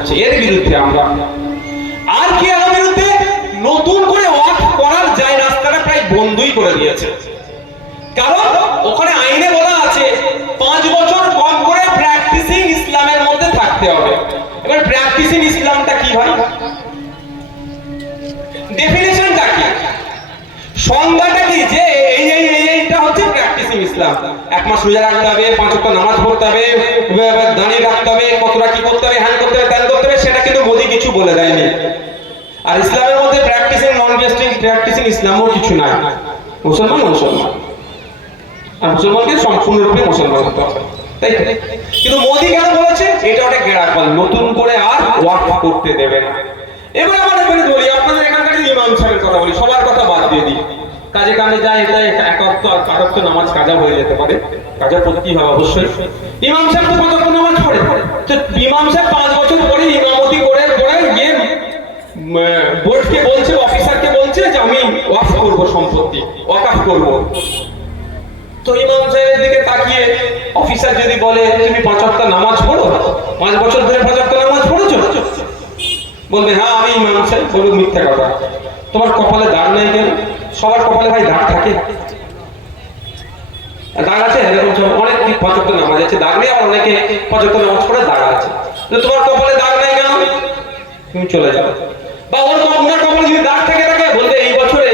হচ্ছে। এর বিরুদ্ধে আমরা। আর কি এর বিরুদ্ধে? নতুন করে ওয়াক করার যায় রাস্তাটা প্রায় বন্ধই করে দিয়েছে। কারণ ওখানে আইনে বলা আছে, পাঁচ বছর কম করে প্র্যাকটিসিং ইসলামের মধ্যে থাকতে হবে। এবার প্র্যাকটিসিং ইসলামটা কি ভাই? ডেফিনেশনটা কি? সংজ্ঞাটা কি? যে এই এই এই, এইটা হচ্ছে প্র্যাকটিসিং ইসলাম। এক মাস রোজা রাখতে হবে, পাঁচ ওয়াক্ত নামাজ পড়তে হবে দাঁড়িয়ে রাখতে হবে, কতটা কি করতে হবে, হ্যান করতে হবে কিন্তু মোদি কিছু বলে দেয়নি। আর ইসলামের মধ্যে প্র্যাকটিসিং নন প্র্যাকটিসিং প্র্যাকটিসিং ইসলামও কিছু নাই। মুসলমান মুসলমান। আর মুসলমানকে সম্পূর্ণরূপে মুসলমান হতে হবে। তাই কিন্তু মোদি কেন বলেছে? এটা নতুন করে আর ওয়াক করতে দেবে না। এবার বলি, আপনাদের এখানকার ইমাম সাহেবের কথা বলি, সবার কথা বাদ দিয়ে দিই। কাজে কামে যায় এটা আর নামাজ কাজা হয়ে যেতে পারে। কাজা পড়তেই হবে অবশ্যই। ইমাম সাহেব তো কতক্ষণ নামাজ পড়ে? তো ইমাম সাহেব পাঁচ বছর পরে ইমামতি করে করে গিয়ে উম, বোর্ডকে বলছে অফিসারকে বলছে যে আমি ওয়াফ করব সম্পত্তি, ওয়াকাফ করব। তো ইমাম সাহেবের দিকে তাকিয়ে অফিসার যদি বলে, তুমি পাঁচ ওয়াক্ত নামাজ পড়ো? পাঁচ বছর ধরে পাঁচ ওয়াক্ত নামাজ পড়েছো? বলবে হ্যাঁ আমি ইমাম সাহেব বলুক মিথ্যা কথা। তোমার কপালে দাগ নাই কেন? সবার কপালে ভাই দাগ থাকে। দাগ আছে? অনেক পাঁচ ওয়াক্ত নামাজ আছে। দাগ নেই আর অনেকে পাঁচ ওয়াক্ত নামাজ পড়ে দাগ আছে। তোমার কপালে দাগ নাই কেন? তুমি চলে যাও। বা ওর ওনার কপালে যদি দাগ থেকে থাকে, বলবে এই বছরে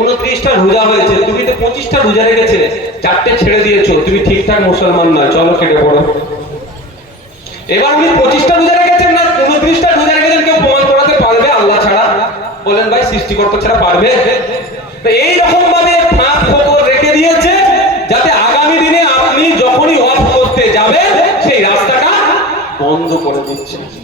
উনত্রিশটা রোজা হয়েছে, তুমি তো পঁচিশটা রোজা রেখেছিলে চারটে ছেড়ে দিয়েছ, তুমি ঠিকঠাক মুসলমান নয়, চলো কেটে পড়ো। এবার উনি পঁচিশটা রোজা রেখেছেন না, উনত্রিশটা রোজা রেখেছেন, কেউ প্রমাণ করাতে পারবে আল্লাহ ছাড়া? বলেন ভাই, সৃষ্টিকর্তা ছাড়া পারবে? এই রকম ভাবে ফাঁক খবর রেখে দিয়েছে, যাতে আগামী দিনে আপনি যখনই অফ করতে যাবেন, সেই রাস্তাটা বন্ধ করে দিচ্ছে।